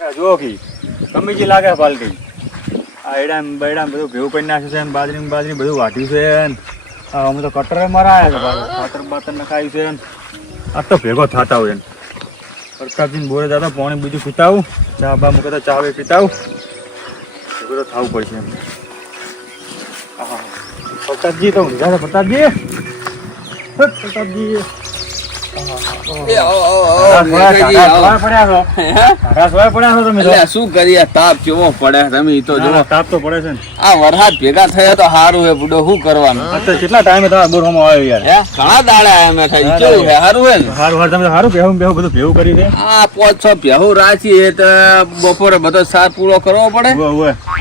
જો કી કમીજી લાગે પાલટી આ એડામ બેડામ બધું ભેવું કરી નાખ્યું છે ને બાજરી બધું વાઢ્યું છે ને અમે તો કટરે મરાયા છે પાછું ખાતર બાતર નખાયું છે ને આ તો ભેગો થતા હોય ને પ્રતાપજીને બોરે જતા પાણી બીજું પીતાવું ચા બા મૂકે તો ચા પીતાવું ભેગો તો થવું પડશે એમ. પ્રતાપજી તો ઊંઘ્યા છે. પ્રતાપજી પ્રતાપજી શું કરીએ તાપ કેવો પડે તમે તો જો તાપ તો પડે છે ને આ વરસાદ ભેગા થયા તો સારું હે બુડો શું કરવાનું. કેટલા ટાઈમે તમારા બોરમાં આવ્યો યાર? ઘણા દાડા એમ થાય કેવું હે સારું હે ને સારું તમે સારું બેહું બધું ભેવું કરી દે. આ 5-6 ભેહું રાખીએ તો બપોરે બધો સાર પૂરો કરવો પડે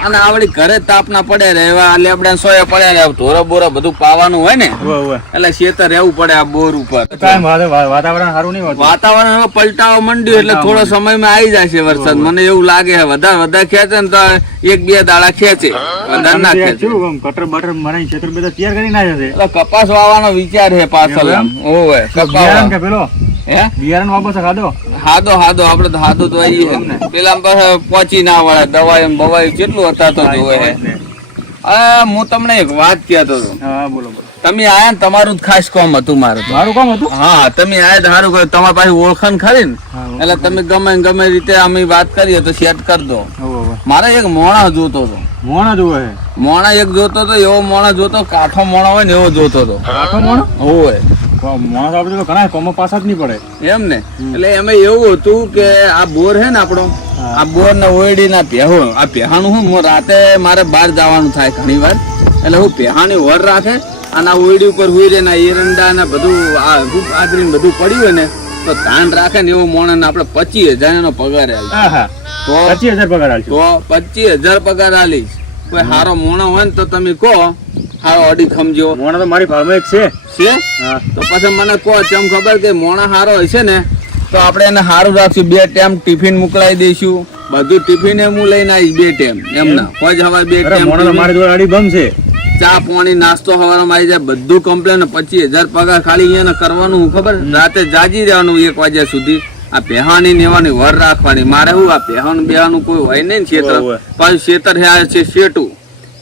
અને આવડી ઘરે તાપ ના પડે રહેવા લેબડા સોયા પડે રહે ઢોરા બોરા બધું પાવાનું હોય ને એટલે શેતર રહેવું પડે આ બોર ઉપર. વાતાવરણ સારું નહીં હોતું. વાતાવરણ પલટાવા માંડ્યું એટલે થોડો સમયમાં આવી જશે વરસાદ. મને એવું લાગે છે વધારે ખેંચે ને તો 1-2 દાડા ખેંચે વધારે ના ખેંચે. કટર બટર મારી ક્ષેત્ર બધા તૈયાર કરી નાખ્યો છે. એટલે કપાસ વાવવાનો વિચાર છે પાછળ એમ. ઓય કપાસ કે પેલો હે બિયારણ વાપસ ખાધો હાદો આપડે તો હાદો તો આવીએ ને પેલા પાસે પહોંચી ના વળે દવાઈ બવાઈ કેટલું હતા તો જોવે હે. હું તમને એક વાત કહેતો હતો. હા બોલો. તમે આયા ને તમારું જ ખાસ કામ હતું મારું કામ હતું. હા તમે આયા સારું કર્યું. તમારી પાસે ઓળખાણ ખરી ને એટલે તમે ગમે રીતે અમે વાત કરીએ તો સેટ કરી દો. મારે એક મોણા જોતો હતો. મોણા એક જોતો હતો એવો મોણા જોતો કાઠો મોણા હોય ને એવો જોતો હતો. કાઠો મોણો હોય મોણા આપડે તો ઘણા કોમો પાછા જ નહીં પડે એમ ને. એટલે એમાં એવું હતું કે આ બોર હે ને આપણો આ બોર ને ઓયડી ના ભેહો આ ભેહાનું હું રાતે મારે બહાર જવાનું થાય ઘણી વાર એટલે હું ભેહાની વર રાખે અને આ ઓયડી ઉપર હુઈ રે ને એરંડા ને બધું આદરી બધું પડ્યું હોય ને તો ધાન રાખે ને એવું મોણ ને આપડે 25,000 નો પગાર આલી તો 25,000 પગાર આલી તો 25,000 પગાર આલીશ. કોઈ હારો મોણો હોય ને તો તમે કહો હારો અડી ખમજો. મોણા તો મારી ભાવમાં એક છે તો પછી મને કહો ચમ ખબર કે મોણા હારો હશે ને તો આપણે એને સારું રાખશું. 2 ટાઈમ ટિફિન મોકલાવી દઈશું. બધું ટિફિન હું લઈને આવીશ 2 ટાઈમ એમના કોઈ જ હવે 2 ટાઈમ મારી જોડે આડી બમ છે. ચા પાણી નાસ્તો હવામાં આવી જાય બધું કમ્પ્લેન. 25,000 પગાર ખાલી અહીંયા કરવાનું ખબર રાતે જાગી રહેવાનું 1 વાગ્યા સુધી. આ પહેવાની નેવાની વર રાખવાની. મારે શું આ પહેવાનું બેવાનું કોઈ હોય નહીં ક્ષેત્ર પાછું ક્ષેત્ર છે શેટું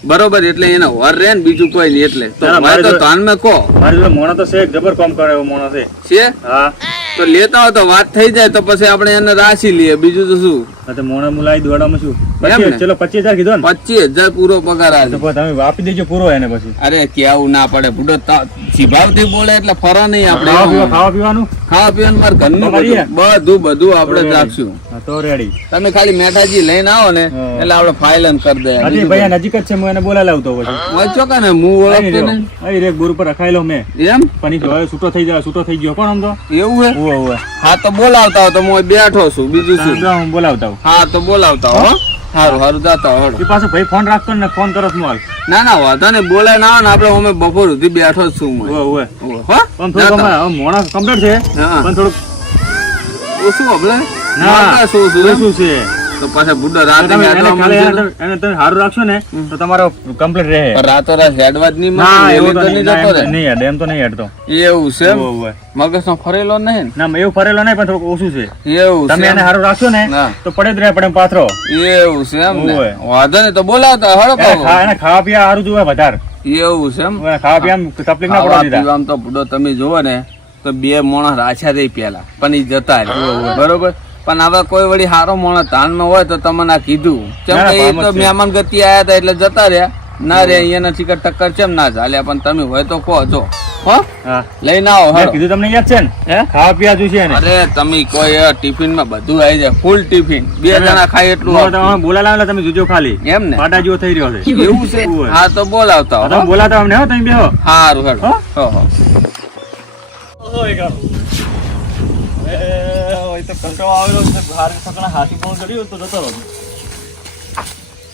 બરોબર એટલે એને વર રે ને બીજું કોઈ નહીં. એટલે તો ધ્યાનમાં કહો મારી જોડે મોણા તો છે જબર કામ કરે એવો મોણા છે. હા તો લેતા હોય તો વાત થઈ જાય તો પછી આપણે એને રાશી લઈએ બીજું તો શું. મોણા મુલાઈ દોડામાં શું ચલો 25,000 કીધો ને 25,000 પૂરો પગાર આવે. તમે આપી દેજો પૂરો એને પછી. અરે કેવું ના પડે બુડો જીભાવથી બોલે એટલે ફરા નહીં આપણે. ખાવા પીવાનું મારે ઘરનું બધું આપણે રાખશું. તો રેડી તમે ખાલી મેઠાજી લઈને આવો ને એટલે આપણે ફાઇલ કરી દે. ભાઈ નજીક જ છે હું એને બોલાવી લાવતો પછી વાંચો કે ને હું ઓળખતો ને રે બોર પર રખાયેલો મેં એમ પણ છૂટો થઈ ગયો કોણ આમ તો એવું હે. હા તો બોલાવતા હો તો હું બેઠો છું બીજું શું બોલાવતા. હા તો બોલાવતા હો. સારું જતા હો. પાછો ભાઈ ફોન રાખતો ને ફોન કરો માલ. ના વાંધો ને બોલાય ના આવે ને આપડે અમે બપોર સુધી બેઠો જ છું. મોણા કમ્પ્લીટ છે પણ થોડુંક ઓછું આપણે શું છે તો પાછા બુડો રાતે તમે સારું રાખશો ને તો તમારો કમ્પ્લીટ રહે. રાતો રાત હેડવા જ નહીં એમ તો નહીં હેડતો. એવું છે મગજ નો ફરેલો નહીં ના એવું ફરેલો નહીં પણ થોડુંક ઓછું છે. એવું તમે એને સારું રાખશો ને તો પડે જ રહે પડે પાથરો. એવું છે એમ ને વાંધો નહીં તો બોલાવતા હળો એને ખાવા પીવા સારું જોવે વધારે. એવું છે એમ ખાવા પીવા તકલીફ ના પડવા દીધા. આમ તો બુડો તમે જોવો ને તો 2 માણસ રાછા રહી પેલા પણ ઈ જતા બરોબર. પણ હવે કોઈ વળી હારો માણસ ધાનમાં હોય તો તમને આ કીધું કેમ કે એ તો મહેમાન ગતિ આયા હતા એટલે જતા રહ્યા ના રે અહીંયા નથી ટક્કર કેમ ના ચાલ્યા પણ તમે હોય તો કહો છો લઈને આવો. કીધું તમને યાદ છે ને ખાવા પીવા જોઈશે ને. અરે તમે કોઈ ટિફિન માં બધું આવી જાય ફૂલ ટિફિન 2 જણા ખાય એટલું. બોલાવલા તમે જોજો ખાલી એમ ને પાટા જેવો થઈ રહ્યો છે એવું છે. હા તો બોલાવતા તમે બોલાવતા અમને તમે બેહો. સારું હેડો. હાથી ફોન કર્યો તો જતો રહ્યો.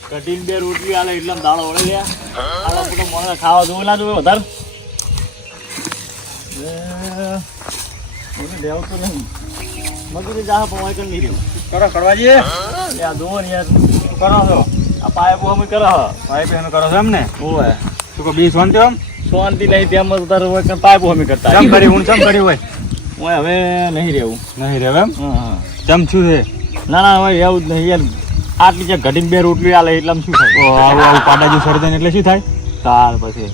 કઢીને 2 રોટલી આલે એટલે દાળો વળે ગયા ખાવા જોવે ના જોવે વધારે લેવું તો નહીં મગજ જા પવાય કરી નહીં રહ્યું કરો કરવાજી આ જોવો ને યાર કરો છો આ પાઇપ અમે કરો પાઇપ એનો કરો છો એમ ને ઓય તું કો બી શાંતિ આમ શાંતિ નહીં તેમ તારે હોય પાઇપ અમે કરતા ચમ કરી હોય હું હવે નહીં રહેવું એમ ચમ છું છે ના ના હવે એવું જ નહીં યાર, આટલી જે ઘટીને 2 રોટલી આલે એટલામાં શું થાય? આવું આવું પાડાજી સર્જન એટલે શું થાય? તાર પછી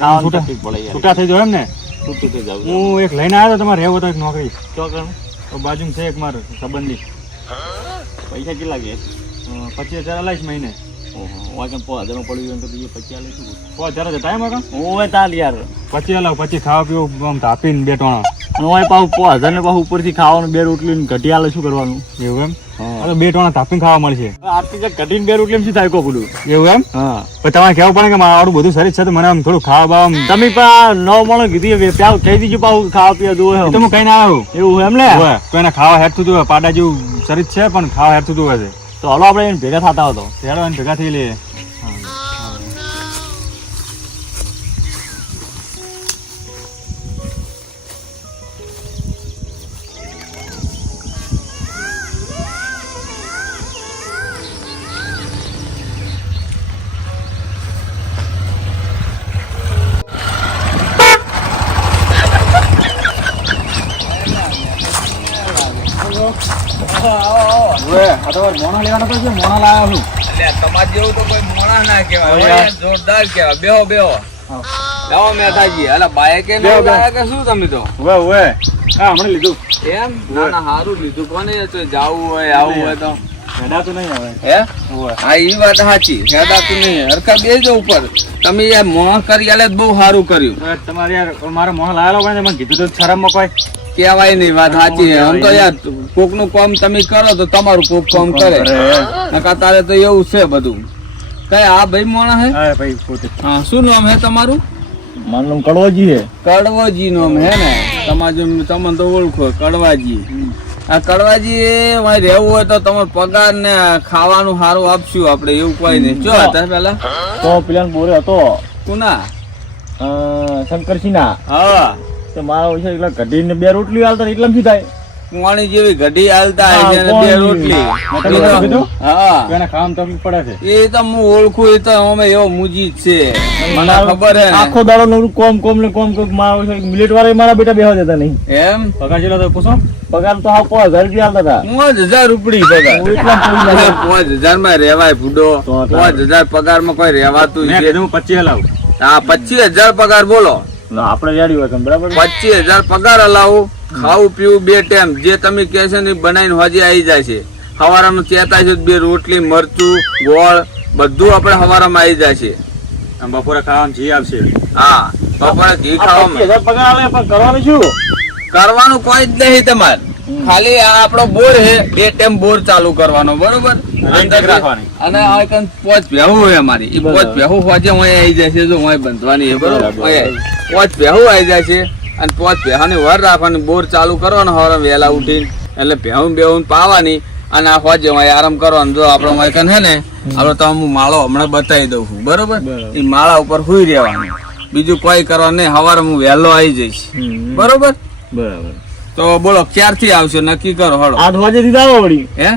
ખાવાનું છૂટા તકલીફ પડે યાર, છૂટા થઈ જાવ એમ ને? છૂટું થઈ જાવ. હું એક લઈને આવ્યો તો તમારે રહેવો તો એક નોકરી ચોકણ તો બાજુમાં છે એક મારો સંબંધી, પૈસા કેટલા ગયા? 25,000 લાઈશ મહિને. ઓહો, વાંચન 5,000 પડ્યું હોય તો બીજું 25 લઈશું. 5,000 જતા એમ કાં? ઓય તાલ યાર, 25 લાવ, પછી ખાવા પીવું આમ તાપીને 2 ટોણા. અને ઓય પાછું 5,000 ને પાછું ઉપરથી ખાવાનું 2 રોટલી ને ઘટી આલે શું કરવાનું? એવું એમ? હા. આ તો 2 ટોણા તાપીને ખાવા મળશે. આટલી જે ઘટીને 2 રોટલી શું થાય કો પેલું? એવું એમ? હા, પણ તમારે કહેવું પડે કે મારું બધું શરીર છે તો મને આમ થોડું ખાવા બાવા આમ તમે પણ 9 મણ કીધી પ્યાવ કહી દીધું પાછું ખાવા પીવા દો એ તો હું કઈ ના આવ્યું. એવું એમ લે. હોય તો એને ખાવા હેઠતું હતું, પાડા જેવું શરીર છે પણ ખાવા હેઠતું હતું હશે. તો હલો આપણે એને ભેગા થતા હતો. ત્યારે એને ભેગા થઈ લઈએ. આ તો મોણા લેવાના તો છે, મોણા લાવ્યા છું. એટલે તમાર જેવું તો કોઈ મોણા ના કહેવાય, હવે યાર. જોરદાર કહેવાય. બેહો બેહો. લાવો મેઠાજી, અલા બાઈકે બેહો, ના બેહો. લાયા કે શું તમે તો? ઉવે ઉવે હા હમણાં લીધું. એમ? ના ના હારું લીધું. કોને તો જાવું હોય આવું હોય તો હેડાતું નહીં હવે. હે? ઉવે. હા ઈ વાત સાચી. હેડાતું નહીં. હરખા બેસજો ઉપર. તમે યાર મોહ કરી આલે તો બહુ સારું કર્યું. હવે તમારે યાર મારો મોણા લાવેલો પણ મને કીધું તો શરમમાં કોઈ કેવાય નહીં, વાત સાચી છે. આમ તો યાર કોક નું કામ તમે કરો તો તમારું કોક કામ કરે. નકા તારે તો એવું છે બધું. કઈ આ ભાઈ મોણા હે? હા ભાઈ પોતે હા, શું નામ હે તમારું? મારું નામ કડવાજી છે. કડવાજી નામ હે ને તમારું? તમને તો ઓળખો કડવાજી. આ કડવાજી વાય રહેવું હોય તો તમારો પગાર ને ખાવાનું સારું આપશું આપણે, એવું કોઈ નહીં. જો હતા પેલા તો પેલા બોરે હતો કુના? શંકરસિંહના, હા તો મારા વિશે એટલા ઘટીને 2 રોટલી આલતા એટલામાં શું થાય? કુવાણી જેવી ઘડી હાલતા હા, હોય છે અને 2 કોણ? રોટલી. તમે ઓળખી કીધું? હા, એને ખાવામાં તકલીફ પડે છે. એ તો હું ઓળખું. એ તો અમે એવો મુજી જ છે, મને ખબર હે ને. આખો દાડો નવરું કોમ કોમ ને કોમ કોમ મારા વિશે મિલિટ વાળા મારા બેટા બેહવા દેતા નહીં. એમ પગાર જેટલો તો પૂછો. પગાર તો હા 5,000 રૂપિયા આલતા હતા. 5,000 રૂપડી પગાર. હું એટલામાં પડી જાય. 5,000 માં રેવાય ફૂડો? તો તારે. 5,000 પગાર માં કોઈ રેવાતું મેં છે? કીધું 25 લાવું. હા, 25,000 પગાર બોલો. ના, આપણે રેડી હોય તમે બરાબર. 25,000 પગાર હલાવું, ખાવું પીવું 2 ટાઈમ જે તમે કહે છે ને એ બનાવીને હજી આવી જાય છે. હવારામાં ચેતા છે 2 રોટલી મરચું ગોળ બધું આપણે હવારામાં આવી જાય છે. આમ બપોરે ખાવામાં જી આવશે. હા, બપોરે ઘી આ ખાવામાં 25,000 પગાર આલે પણ કરવાનું શું? કરવાનું કોઈ જ નહીં તમારે. ખાલી આ આપણો બોર હે, 2 ટાઈમ બોર ચાલુ કરવાનો, બરોબર? રેન્જ રાખવાની. અને આ કન 5 ભેહું હોય અમારી. એ 5 ભેહું હોજે હોય આવી જાય છે, જો હોય બંધવાની છે, બરોબર? હોય 5 ભેહું આવી જાય છે અને 5 ભેહાની વર રાખવાની, બોર ચાલુ કરવાનો હવારે વહેલા ઉઠીને, એટલે ભેહું બેહું પાવાની અને આ હોજે હોય આરામ કરવાનો. જો આપણો હોય કન હે ને, આપણે તો હું માળો હમણાં બતાવી દઉં છું, બરોબર? એ માળા ઉપર સુઈ રહેવાનું, બીજું કોઈ કરવાનું નહીં. હવારે હું વહેલો આવી જઈશ, બરોબર? બરાબર. તો બોલો ક્યારથી આવશો નક્કી કરો હળો. આ ધોજે દીધા આવો વળી. હે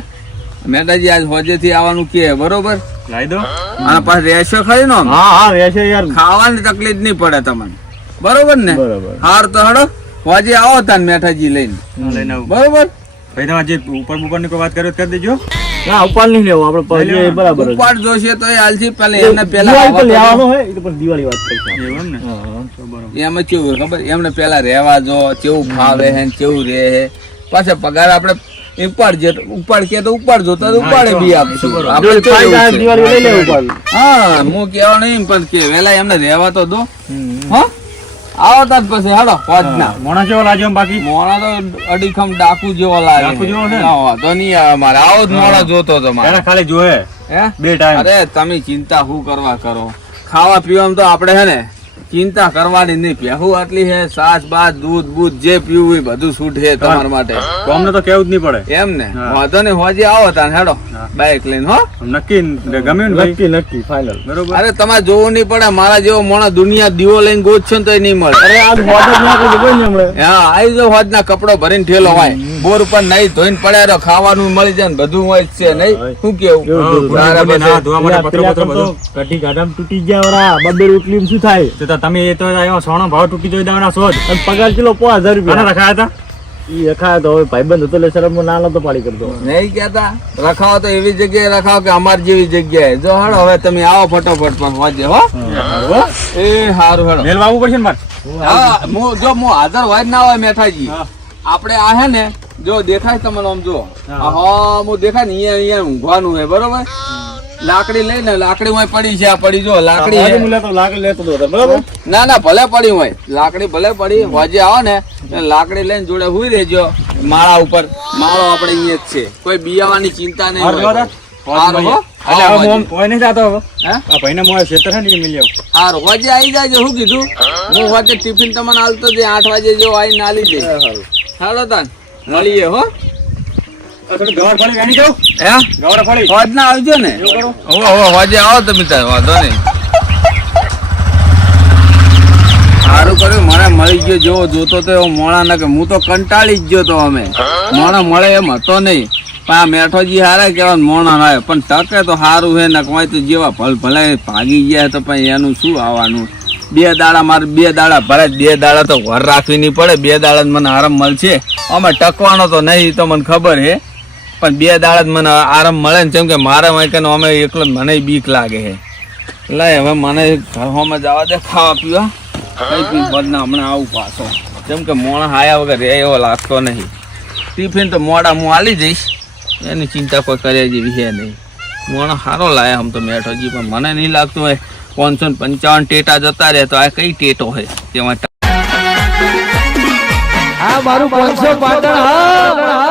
મેટાજી આજ હોજે થી આવવાનું કે, બરોબર? લાવી દો. અને પાછું રહેશો ખરી નો? હા હા રહેશે યાર. ખાવાની તકલીફ નહીં પડે તમને, બરોબર ને? બરાબર. હાર તો હડો હોજે આવો તાન મેઠાજી લઈને, લઈને આવું. બરોબર? ભાઈ તમારે જે ઉપર ની કોઈ વાત કરો તો કરી દેજો. ના ઉપાડ નહીં લેવો આપણે પછી બરાબર જ. ઉપાડ જોશે તો એ હાલથી પેલા એમને દિવાળી પર પેલા લેવાનો હોય એ તો પણ દિવાળી વાત કરીશું. એવું એમ ને? હા. તો બરોબર. એમાં કેવું હોય ખબર? એમને પેલા રહેવા જો, કેવું ખાવે હે ને કેવું રહે હે. પાછા પગાર આપણે ઉપાડ કે તો ઉપાડ જો તો ઉપાડે બી આપશું. આપણે જો કેવું ફાયદા છે? દિવાળી લઈ લેવું ઉપાડ. હા, હું કેવા નહીં પણ કે વેલા એમને રહેવા તો દો. હા, આવો તાર પછી હાલો હોજના. મોણા કેવો લાગ્યો આમ બાકી? મોણા તો અડીખમ ડાકુ જેવો લાગે. ડાકુ જેવો છે ને? ના વાંધો નહીં આવે મારે. આવો જ મોણા જોતો તો મારે. એને ખાલી જોવે હે? 2 ટાઈમ. અરે તમે ચિંતા શું કરવા કરો? ખાવા પીવામાં તો આપણે હે ને ચિંતા કરવાની નહીં. ભેહું આટલી છે, છાશ બાસ દૂધ બૂધ જે પીવું હોય બધું છૂટ છે તમારા માટે. તો અમને તો કેવું જ નહીં પડે. એમ ને? હા. વાંધો નહીં હોજે આવો તાન હેડો હા. બાઈક લઈને. હો નક્કી ગમ્યું ને ભાઈ? નક્કી નક્કી ફાઇનલ. બરોબર. અરે તમારે જોવું નહીં પડે. મારા જેવો મોણા દુનિયા દીવો લઈને ગોતશો ને તો નહીં મળે. અરે આજ હોટલ ના કરી કોઈ નહીં હમણે. હા, આવી જો હોજના કપડો ભરીને ઠેલો હોય, બોર ઉપર નહીં ધોઈને પડ્યા રહો, ખાવાનું મળી જાય ને બધું હોય જ છે નહીં? શું કેવું? એવું જ તારા બધું ના પછી ધોવા માટે પત્રો પેલા પત્રો તો બધું. કઢી ગાડામાં તૂટી ગયા વરા 2 રોટલી શું થાય? તો તમે એ તો આવ્યો સોનો ભાવ તૂટી જોઈ દેવાના શોધ. અને પગાર કિલો 5,000 કોને રૂપિયા. રખાયા હતા? ઈ રખાય તો હવે ભાઈબંધ હતો એટલે શરમ ના લો તો પાડી કરતો. નહીં કેતા રખાવો તો એવી જગ્યાએ રખાવો કે અમાર જેવી જગ્યાએ. જો હળો હવે તમે આવો ફટોફટ પણ વાજે હો. એ હારું હેડો. મેલ વાવવું પડશે ને મારે. હા હું હાજર હોય જ ના હોય મેઠાજી. આપણે આ હે ને જો દેખાય તમને આમ જો હા હું દેખાય ને અહીંયા ઊંઘવાનું હે બરોબર. લાકડી લઈને લાકડી હોય પડી છે આ પડી જો લાકડી હે. લાકડી લેતો હતો બરાબર. ના ના ભલે પડી હોય લાકડી ભલે પડી વાજે આવો ને લાકડી લઈને જોડે હુઈ રહેજો માળા ઉપર. માળો આપણે અહીંયા જ છે કોઈ બિયાવાની ચિંતા નહીં હોય. હારું હો. એટલે હવે હું કોઈ નહીં જાતો હવે. હે આ ભાઈને મોય ખેતર છે ને એ મિલી આવું. હારું વાજે આવી જાય શું કીધું હું વાજે ટિફિન તમને આલતો જઈ 8 વાગે જેવો આવીને આલી દે. હાલો તાન મળીએ હો. થોડી ગવાર ફળી વેણી જાઉં. હે ગવાર ફળી હોજ ના આવજો ને. હવે હોજે આવો તમે તાર વાંધો નહીં. સારું કર્યું મને મળી ગયો જેવો જોતો તો એવો મોણા ના કે હું તો કંટાળી જ ગયો તો અમે મોણા મળે એમ હતો નહીં. પણ આ મેઠોજી હારા કેવા મોણા ના પણ ટકે તો સારું છે ને કોઈ તો જેવા ભલે ભાગી ગયા તો પણ એનું શું આવવાનું. 2 દાડા મારે 2 દાડા ભરે 2 દાડા તો ઘર રાખવી નહીં પડે. 2 દાડા મને આરામ મળશે. અમે ટકવાનો તો નહીં તો મને ખબર છે પણ 2 દાડા જ મને આરામ મળે ને. જેમ કે મારા વાંકે અમે એકલો મને બીક લાગે છે. લાય હવે મને ઘરમાં જવા દે ખાવા પીવા કઈ પી બદના હમણાં આવું પાછો. જેમ કે મોણા હાયા વગર રે એવો લાગતો નહીં. ટિફિન તો મોડા હું આલી જઈશ એની ચિંતા કોઈ કર્યા જેવી છે નહીં. મોણા સારો લાયા આમ તો મેઠોજી પણ મને નહીં લાગતું હોય 555 ટેટા જતા રહે તો આ કઈ ટેટો હોય તેમાં. આ મારું 500 પાટણ હા